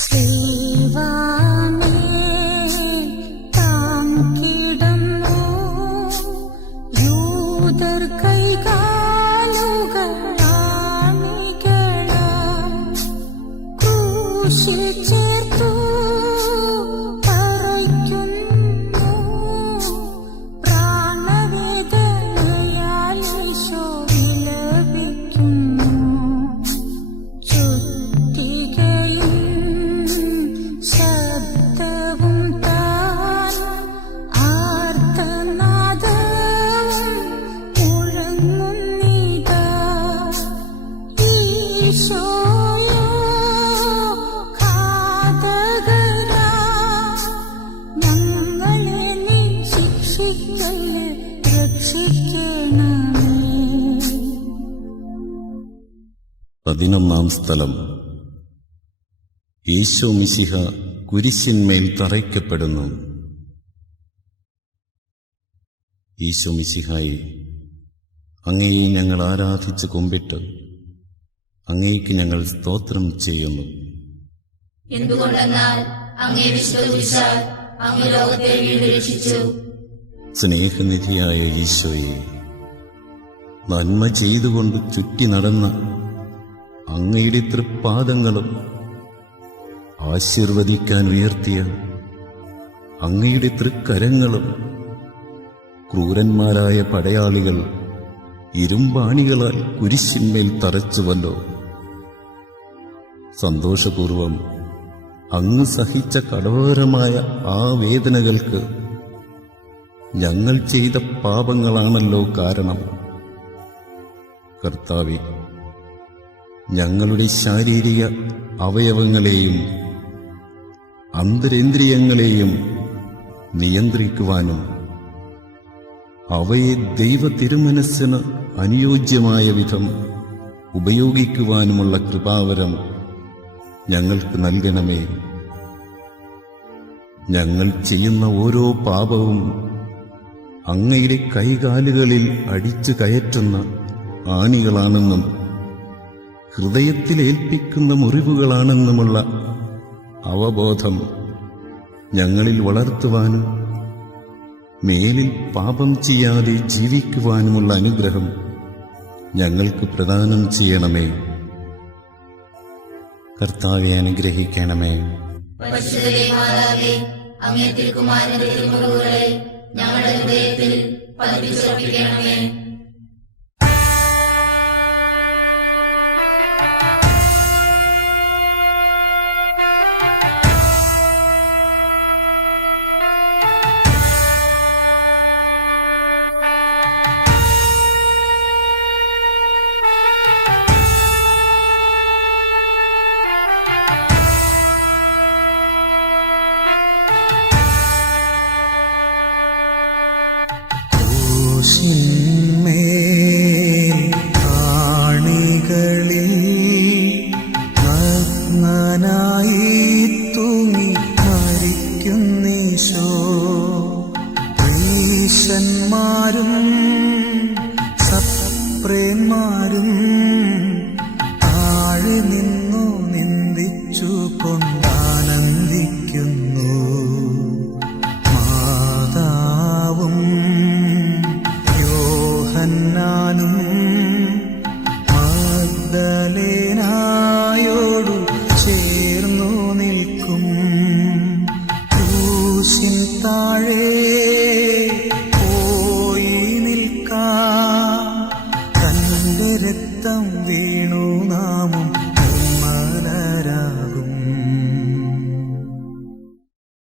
ശ്രീവാനേ താൻ കിടന്നു യൂദർ കൈകാലുകളാണികളാം ക്രൂശിൽ ചേർത്തു തറയ്ക്കുന്നു പ്രാണവേദനയാൽ ഈശോ വിലപിക്കുന്നു. ചുറ്റികയും ശബ്ദവും താൻ ആർത്തനാദവും മുഴങ്ങുന്നിതാ. ഈശോയോ ഘാതകരാ, ഞങ്ങളെ നീ ശിക്ഷിക്കല്ലേ, രക്ഷിക്കണമേ. 11 സ്ഥലം. ഈശോ മിശിഹ കുരിശിന്മേൽ തറയ്ക്കപ്പെടുന്നു. ഈശോ മിശിഹായി, അങ്ങയെ ഞങ്ങൾ ആരാധിച്ച് കുമ്പിട്ട് അങ്ങേക്ക് ഞങ്ങൾ സ്തോത്രം ചെയ്യുന്നു. എന്തുകൊണ്ടെന്നാൽ അങ്ങേ വിശുദ്ധ കുരിശാൽ അങ്ങ് ലോകത്തെ വീണ്ടും രക്ഷിച്ചു. സ്നേഹനിധിയായ ഈശോയെ, നന്മ ചെയ്തുകൊണ്ട് ചുറ്റി നടന്ന അങ്ങയുടെ തൃപ്പാദങ്ങളും ആശീർവദിക്കാൻ ഉയർത്തിയ അങ്ങയുടെ തൃക്കരങ്ങളും ക്രൂരന്മാരായ പടയാളികൾ ഇരുമ്പാണികളാൽ കുരിശിന്മേൽ തറച്ചുവല്ലോ. സന്തോഷപൂർവം അങ്ങ് സഹിച്ച കഠോരമായ ആ വേദനകൾക്ക് ഞങ്ങൾ ചെയ്ത പാപങ്ങളാണല്ലോ കാരണം. കർത്താവേ, ഞങ്ങളുടെ ശാരീരിക അവയവങ്ങളെയും അന്തരേന്ദ്രിയങ്ങളെയും നിയന്ത്രിക്കുവാനും അവയെ ദൈവ തിരുമനസ്സിന് അനുയോജ്യമായ വിധം ഉപയോഗിക്കുവാനുമുള്ള കൃപാവരം ഞങ്ങൾക്ക് നൽകണമേ. ഞങ്ങൾ ചെയ്യുന്ന ഓരോ പാപവും അങ്ങയുടെ കൈകാലുകളിൽ അടിച്ചു കയറ്റുന്ന ആണികളാണെന്നും ഹൃദയത്തിലേൽപ്പിക്കുന്ന മുറിവുകളാണെന്നുമുള്ള അവബോധം ഞങ്ങളിൽ വളർത്തുവാനും മേലിൽ പാപം ചെയ്യാതെ ജീവിക്കുവാനുമുള്ള അനുഗ്രഹം ഞങ്ങൾക്ക് പ്രദാനം ചെയ്യണമേ. കർത്താവെ അനുഗ്രഹിക്കണമേ. പരിശുദ്ധ മാതാവേ, അങ്ങേ തിരുക്കുമാരന്റെ തിരുമുറിവുകളെ ഞങ്ങളുടെ ഹൃദയത്തിൽ പതിപ്പിച്ചുറപ്പിക്കണമേ. ക്രൂശിൻ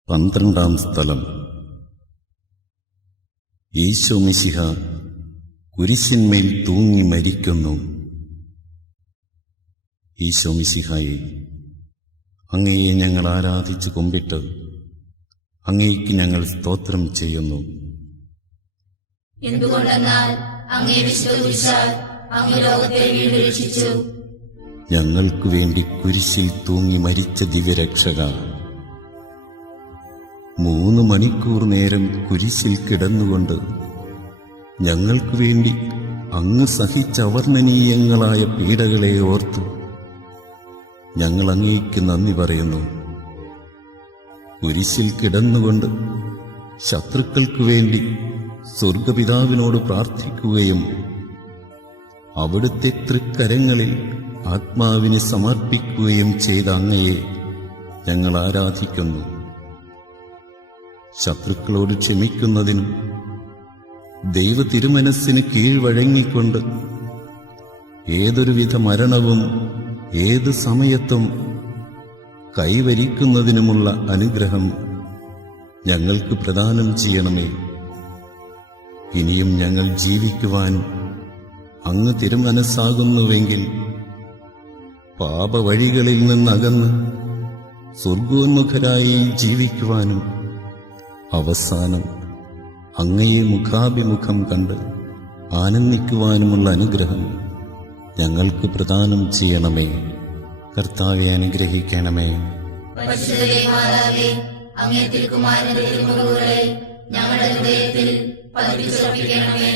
12-ാം സ്ഥലം. ഈശോ മിശിഹ കുരിശിന്മേൽ തൂങ്ങി മരിക്കുന്നു. ഈശോ മിശിഹായെ, അങ്ങയെ ഞങ്ങൾ ആരാധിച്ചു കുമ്പിട്ട് അങ്ങയ്ക്ക് ഞങ്ങൾ സ്തോത്രം ചെയ്യുന്നു. എന്തുകൊണ്ടെന്നാൽ അങ്ങേ വിശുദ്ധ കുരിശാൽ അങ്ങ് ലോകത്തെ വീണ്ടും രക്ഷിച്ചു. ഞങ്ങൾക്കു വേണ്ടി കുരിശിൽ തൂങ്ങി മരിച്ച ദിവ്യരക്ഷക, 3 മണിക്കൂർ നേരം കുരിശിൽ കിടന്നുകൊണ്ട് ഞങ്ങൾക്കു വേണ്ടി അങ്ങ് സഹിച്ച അവർണ്ണനീയങ്ങളായ പീഡകളെ ഓർത്ത് ഞങ്ങൾ അങ്ങേക്ക് നന്ദി പറയുന്നു. കുരിശിൽ കിടന്നുകൊണ്ട് ശത്രുക്കൾക്കു വേണ്ടി സ്വർഗപിതാവിനോട് പ്രാർത്ഥിക്കുകയും അവിടുത്തെ തൃക്കരങ്ങളിൽ ആത്മാവിനെ സമർപ്പിക്കുകയും ചെയ്ത അങ്ങയെ ഞങ്ങൾ ആരാധിക്കുന്നു. ശത്രുക്കളോട് ക്ഷമിക്കുന്നതിനും ദൈവ തിരുമനസ്സിന് കീഴ്വഴങ്ങിക്കൊണ്ട് ഏതൊരുവിധ മരണവും ഏത് സമയത്തും കൈവരിക്കുന്നതിനുമുള്ള അനുഗ്രഹം ഞങ്ങൾക്ക് പ്രദാനം ചെയ്യണമേ. ഇനിയും ഞങ്ങൾ ജീവിക്കുവാനും അങ്ങ് തിരുമനസ്സാകുന്നുവെങ്കിൽ പാപവഴികളിൽ നിന്നകന്ന് സ്വർഗോന്മുഖരായി ജീവിക്കുവാനും അവസാനം അങ്ങയെ മുഖാഭിമുഖം കണ്ട് ആനന്ദിക്കുവാനുമുള്ള അനുഗ്രഹം ഞങ്ങൾക്ക് പ്രദാനം ചെയ്യണമേ. കർത്താവെ, അനുഗ്രഹിക്കണമേ. പരിശുദ്ധ മാതാവേ, അങ്ങേ തിരുക്കുമാരന്റെ തിരുമുഖങ്ങളെ ഞങ്ങളുടെ ഹൃദയത്തിൽ പതിപ്പിച്ചുറപ്പിക്കണമേ.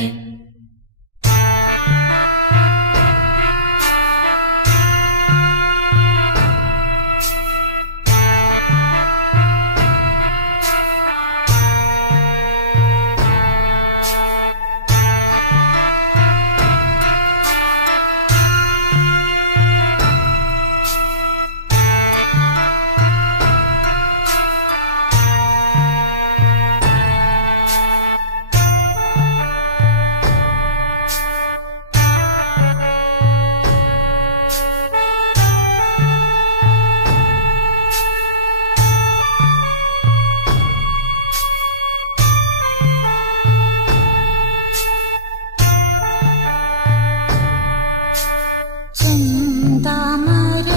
ചെന്താമര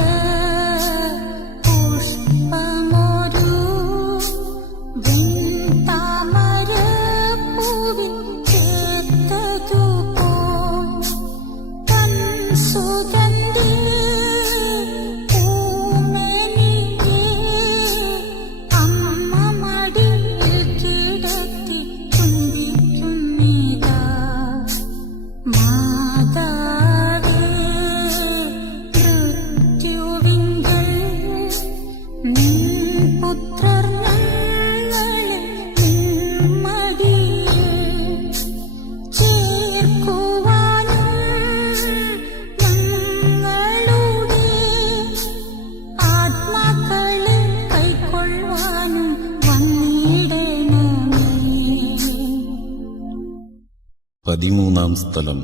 പുഷ്പമൊരു വെൺതാമര പൂവിൽ ചേർത്തതുപോൽ തൻ സുഗന്ധി പൂമേനിയെ അമ്മ മടിയിൽ കിടത്തി ചുംബിക്കുന്നിതാ. മാതാവേ, മൃത്യുവിങ്കൽ നിൻ പുത്രർ ഞങ്ങളെ നിൻ മടിയിൽ ചേർക്കുവാനും ഞങ്ങളുടെ ആത്മാക്കളെ കൈക്കൊള്ളുവാനും വന്നിടണമേ. 13-ാം സ്ഥലം.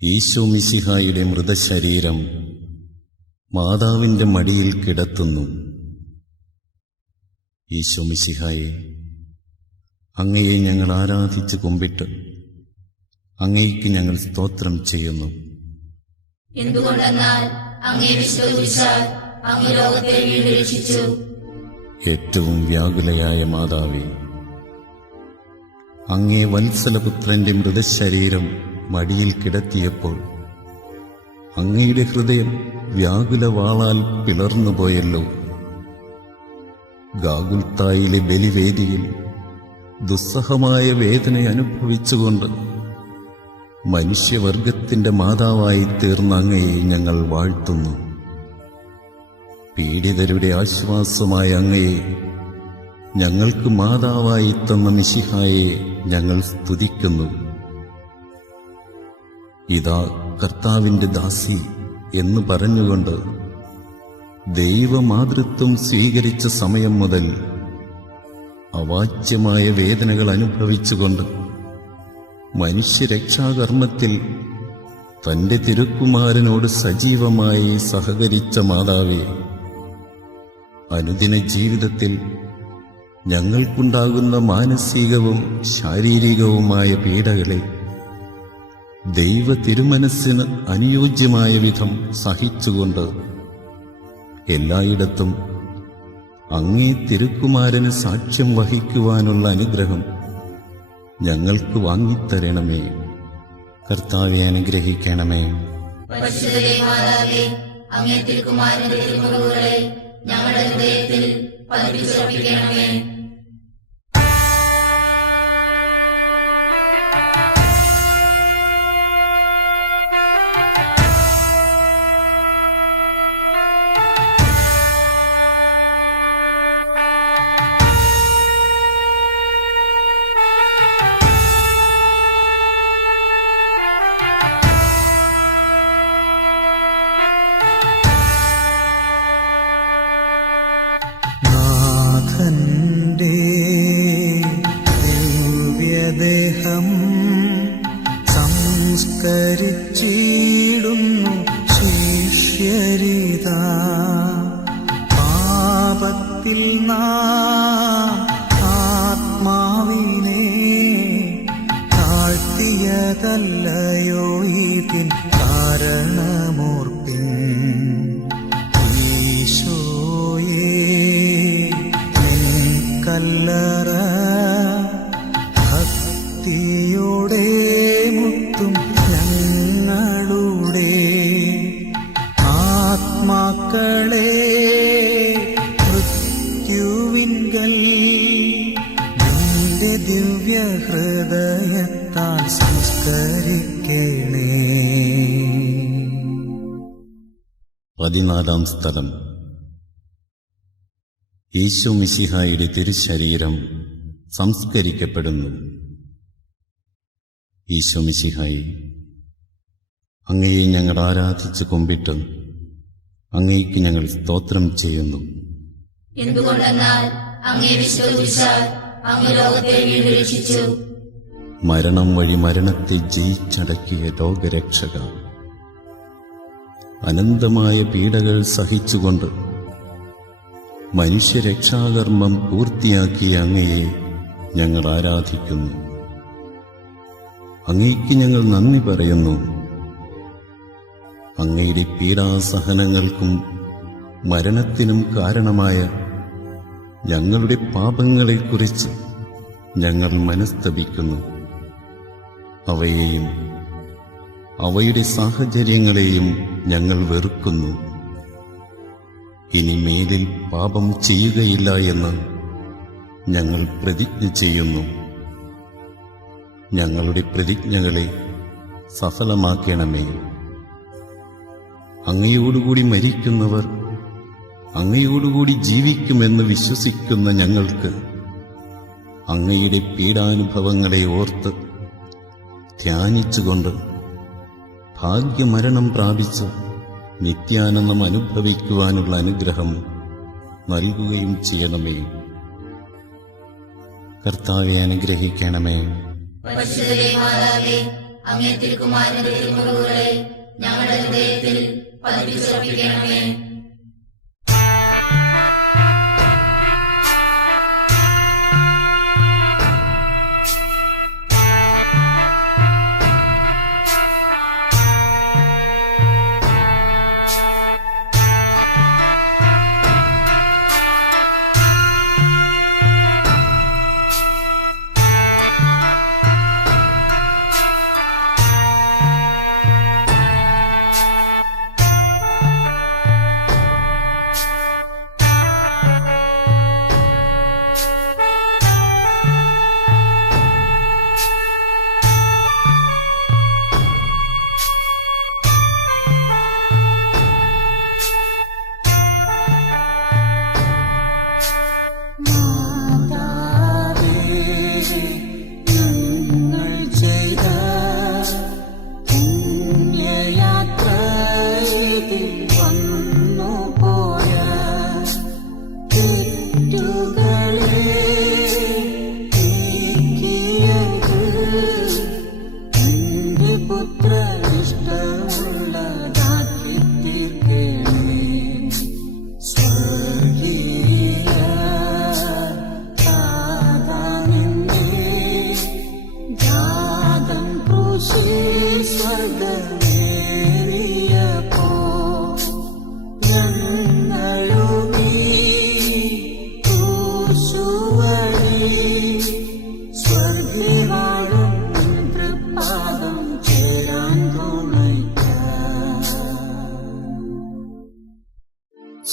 ഈശോ മിശിഹായുടെ മൃതശരീരം മാതാവിന്റെ മടിയിൽ കിടത്തുന്നു. ഈശോ മിശിഹായെ, അങ്ങയെ ഞങ്ങൾ ആരാധിച്ചു കുമ്പിട്ട് അങ്ങയ്ക്ക് ഞങ്ങൾ സ്തോത്രം ചെയ്യുന്നു. എന്തുകൊണ്ടെന്നാൽ അങ്ങേ വിശുദ്ധ കുരിശാൽ അങ്ങ് ലോകത്തെ വീണ്ടും രക്ഷിച്ചു. ഏറ്റവും വ്യാകുലയായ മാതാവേ, അങ്ങേ വത്സലപുത്രന്റെ മൃതശരീരം മടിയിൽ കിടത്തിയപ്പോൾ അങ്ങയുടെ ഹൃദയം വ്യാകുലവാളാൽ പിളർന്നുപോയല്ലോ. ഗാഗുൽത്തായിലെ ബലിവേദിയിൽ ദുസ്സഹമായ വേദന അനുഭവിച്ചുകൊണ്ട് മനുഷ്യവർഗത്തിന്റെ മാതാവായി തീർന്ന അങ്ങയെ ഞങ്ങൾ വാഴ്ത്തുന്നു. പീഡിതരുടെ ആശ്വാസമായ അങ്ങയെ, ഞങ്ങൾക്ക് മാതാവായി തന്ന മിശിഹായെ ഞങ്ങൾ സ്തുതിക്കുന്നു. ഇതാ കർത്താവിന്റെ ദാസി എന്ന് പറഞ്ഞുകൊണ്ട് ദൈവമാതൃത്വം സ്വീകരിച്ച സമയം മുതൽ അവാച്യമായ വേദനകൾ അനുഭവിച്ചുകൊണ്ട് മനുഷ്യരക്ഷാകർമ്മത്തിൽ തന്റെ തിരുക്കുമാരനോട് സജീവമായി സഹകരിച്ച മാതാവേ, അനുദിന ജീവിതത്തിൽ ഞങ്ങൾക്കുണ്ടാകുന്ന മാനസികവും ശാരീരികവുമായ പീഡകളെ ദൈവ തിരുമനസ്സിന് അനുയോജ്യമായ വിധം സഹിച്ചുകൊണ്ട് എല്ലായിടത്തും അങ്ങേ തിരുക്കുമാരന് സാക്ഷ്യം വഹിക്കുവാനുള്ള അനുഗ്രഹം ഞങ്ങൾക്ക് വാങ്ങിത്തരണമേ. കർത്താവെ അനുഗ്രഹിക്കണമേ. പരിശുദ്ധ മാതാവേ, അങ്ങേ തിരുക്കുമാരന്റെ തിരുമുറിവുകളെ ഞങ്ങളുടെ ഹൃദയത്തിൽ പതിപ്പിച്ചുറപ്പിക്കണമേ. നാഥന്റെ ദിവ്യദേഹം സംസ്കരിച്ചിടുന്നു ശിഷ്യരിതാ. പാപത്തിൽ നാം ആത്മാവിനെ താഴ്ത്തിയതല്ലയോ ഇതിൻ കാരണമോർപ്പിൻ. കല്ലറ ഭക്തിയോടെ മുത്തും ഞങ്ങളുടെ ആത്മാക്കളെ മൃത്യുവിൻകൽ നിന്റെ ദിവ്യ ഹൃദയത്താൽ സംസ്കരിക്കണേ. 14 സ്ഥലം. ഈശോ മിശിഹായുടെ തിരുശരീരം സംസ്കരിക്കപ്പെടുന്നു. ഈശോ മിശിഹായി, അങ്ങയെ ഞങ്ങൾ ആരാധിച്ച് കുമ്പിട്ട് അങ്ങയ്ക്ക് ഞങ്ങൾ സ്തോത്രം ചെയ്യുന്നു. എന്തുകൊണ്ടെന്നാൽ അങ്ങേ വിശ്വസിച്ചാൽ അങ്ങ് ലോകത്തെ വീണ്ടും രക്ഷിച്ചു. മരണം വഴി മരണത്തെ ജയിച്ചടക്കിയ ലോകരക്ഷക, അനന്തമായ പീഡകൾ സഹിച്ചുകൊണ്ട് മനുഷ്യരക്ഷാകർമ്മം പൂർത്തിയാക്കിയ അങ്ങയെ ഞങ്ങൾ ആരാധിക്കുന്നു. അങ്ങയ്ക്ക് ഞങ്ങൾ നന്ദി പറയുന്നു. അങ്ങയുടെ പീഡാസഹനങ്ങൾക്കും മരണത്തിനും കാരണമായ ഞങ്ങളുടെ പാപങ്ങളെക്കുറിച്ച് ഞങ്ങൾ മനസ്തപിക്കുന്നു. അവയെയും അവയുടെ സാഹചര്യങ്ങളെയും ഞങ്ങൾ വെറുക്കുന്നു. ഇനി മേലിൽ പാപം ചെയ്യുകയില്ല എന്ന് ഞങ്ങൾ പ്രതിജ്ഞ ചെയ്യുന്നു. ഞങ്ങളുടെ പ്രതിജ്ഞകളെ സഫലമാക്കണമേ. അങ്ങയോടുകൂടി മരിക്കുന്നവർ അങ്ങയോടുകൂടി ജീവിക്കുമെന്ന് വിശ്വസിക്കുന്ന ഞങ്ങൾക്ക് അങ്ങയുടെ പീഡാനുഭവങ്ങളെ ഓർത്ത് ധ്യാനിച്ചുകൊണ്ട് ഭാഗ്യമരണം പ്രാപിച്ച് നിത്യാനന്ദം അനുഭവിക്കുവാനുള്ള അനുഗ്രഹം നൽകുകയും ചെയ്യണമേ. കർത്താവെ അനുഗ്രഹിക്കണമേ. പരിശുദ്ധ മാതാവേ, അങ്ങേ തിരുക്കുമാരന്റെ തിരുമുറിവുകളെ ഞങ്ങളുടെ ഹൃദയത്തിൽ പതിപ്പിച്ചുറപ്പിക്കണമേ.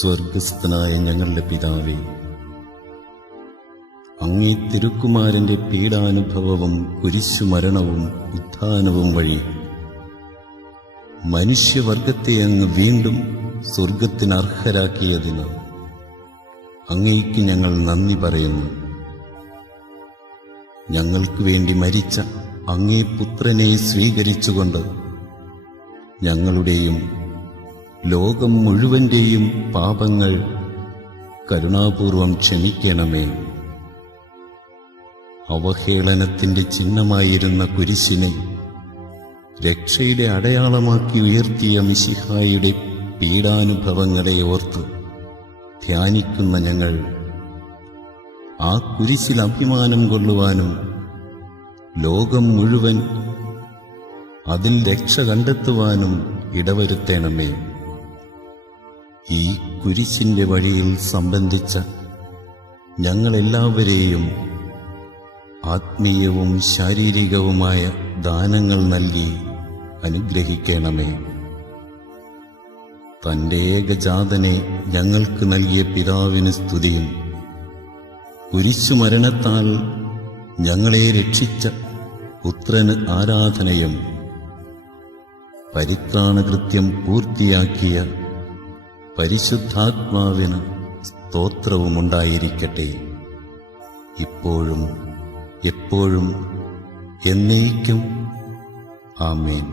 സ്വർഗസ്ഥനായ ഞങ്ങളുടെ പിതാവേ, അങ്ങേ തിരുക്കുമാരന്റെ പീഡാനുഭവവും കുരിശുമരണവും ഉത്ഥാനവും വഴി മനുഷ്യവർഗത്തെ അങ്ങ് വീണ്ടും സ്വർഗത്തിന് അർഹരാക്കിയതിന് അങ്ങേക്ക് ഞങ്ങൾ നന്ദി പറയുന്നു. ഞങ്ങൾക്ക് വേണ്ടി മരിച്ച അങ്ങേ പുത്രനെ സ്വീകരിച്ചുകൊണ്ട് ഞങ്ങളുടെയും ലോകം മുഴുവന്റെയും പാപങ്ങൾ കരുണാപൂർവം ക്ഷമിക്കണമേ. അവഹേളനത്തിന്റെ ചിഹ്നമായിരുന്ന കുരിശിനെ രക്ഷയുടെ അടയാളമാക്കി ഉയർത്തിയ മിശിഹായുടെ പീഡാനുഭവങ്ങളെ ഓർത്ത് ധ്യാനിക്കുന്ന ഞങ്ങൾ ആ കുരിശിൽ അഭിമാനം കൊള്ളുവാനും ലോകം മുഴുവൻ അതിൽ രക്ഷ കണ്ടെത്തുവാനും ഇടവരുത്തണമേ. ഈ കുരിശിന്റെ വഴിയിൽ സംബന്ധിച്ച ഞങ്ങളെല്ലാവരെയും ആത്മീയവും ശാരീരികവുമായ ദാനങ്ങൾ നൽകി അനുഗ്രഹിക്കണമേ. തന്റെ ഏകജാതനെ ഞങ്ങൾക്ക് നൽകിയ പിതാവിന് സ്തുതിയും കുരിശുമരണത്താൽ ഞങ്ങളെ രക്ഷിച്ച പുത്രന് ആരാധനയും പരിത്രാണകൃത്യം പൂർത്തിയാക്കിയ പരിശുദ്ധാത്മാവിന് സ്തോത്രവുമുണ്ടായിരിക്കട്ടെ, ഇപ്പോഴും എപ്പോഴും എന്നേക്കും. ആമേൻ.